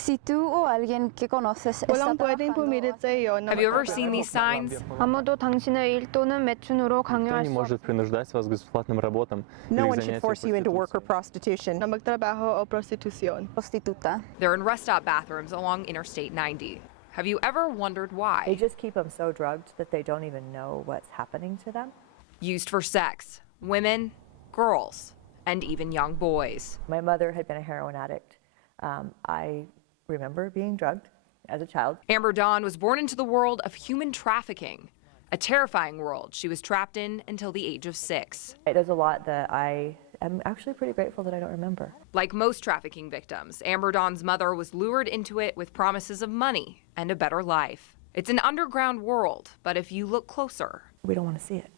Si tú o alguien que conoces Walang pwedeng pumilit sa iyo na Have you ever seen these signs? 아무도 당신의 일 또는 매춘으로 강요할 수 없습니다. принуждать вас к бесплатным работам. No one should force you into work or prostitution. na magtrabaho o prostitusyon. prostituta. They're in rest stop bathrooms along Interstate 90. Have you ever wondered They why? just keep them so drugged that they don't even know what's happening to them. Used for sex, women, girls, and even young boys. My mother had been a heroin addict. I remember being drugged as a child. Amber Dawn was born into the world of human trafficking, a terrifying world she was trapped in until the age of 6. There's a lot that I am actually pretty grateful that I don't remember. Like most trafficking victims, Amber Dawn's mother was lured into it with promises of money and a better life. It's an underground world, but if you look closer, We don't want to see it.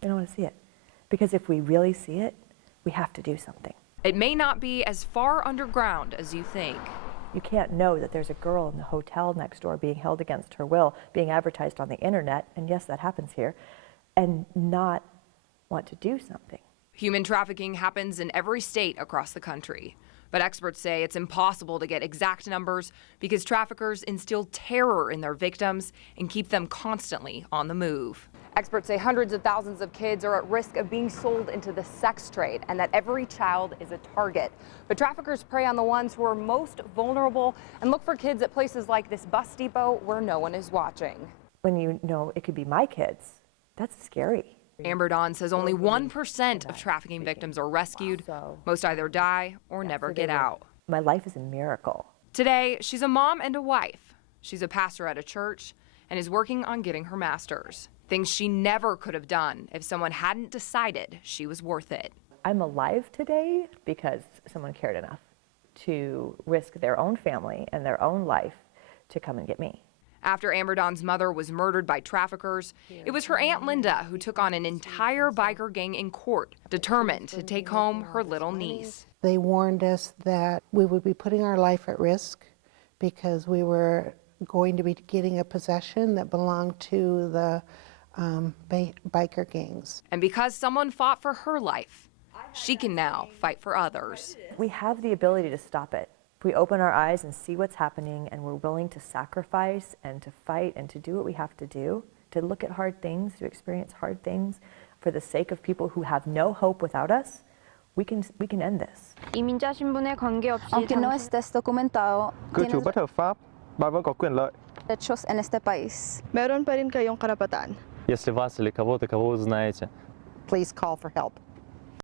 We don't want to see it. Because if we really see it, we have to do something. it may not be as far underground as you think. You can't know that there's a girl in the hotel next door being held against her will, being advertised on the internet, and yes, that happens here, and not want to do something. Human trafficking happens in every state across the country. But experts say it's impossible to get exact numbers because traffickers instill terror in their victims and keep them constantly on the move. Experts say hundreds of thousands of kids are at risk of being sold into the sex trade and that every child is a target. But traffickers prey on the ones who are most vulnerable and look for kids at places like this bus depot where no one is watching. When you know it could be my kids, that's scary. Amber Dawn says only 1% of trafficking victims are rescued. Most either die or never get out. My life is a miracle. Today, she's a mom and a wife. She's a pastor at a church and is working on getting her master's. Things she never could have done if someone hadn't decided she was worth it. I'm alive today because someone cared enough to risk their own family and their own life to come and get me. After Amber Dawn's mother was murdered by traffickers, it was her Aunt Linda who took on an entire biker gang in court, determined to take home her little niece. They warned us that we would be putting our life at risk because we were going to be getting a possession that belonged to the biker gangs. And because someone fought for her life, she can now fight for others. We have the ability to stop it. If we open our eyes and see what's happening and we're willing to sacrifice and to fight and to do what we have to do, to look at hard things, to experience hard things for the sake of people who have no hope without us, we can end this. 이민자 신분에 관계없이 Aunque no estés documentado, Cư trú tienes bất hợp pháp, bạn vẫn có quyền lợi. derechos en este país. Meron pa rin kayong karapatan. Если вас или кого-то, кого вы знаете, Please call for help.